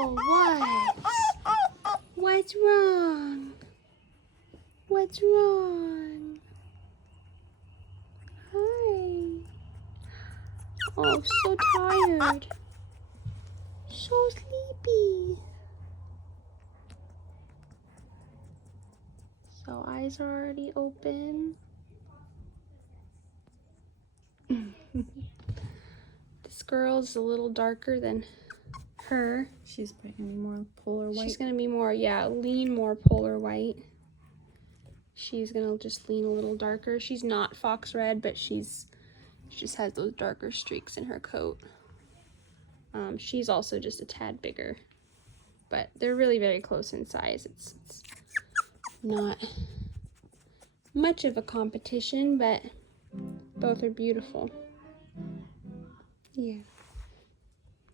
Oh, what? What's wrong? What's wrong? Hi. Oh, so tired. So sleepy. So eyes are already open. This girl's a little darker than her. She's probably gonna be more polar white. She's gonna be more, yeah, lean more polar white. She's gonna just lean a little darker. She's not fox red, but she just has those darker streaks in her coat. She's also just a tad bigger, but they're really very close in size. It's not much of a competition, but both are beautiful. Yeah.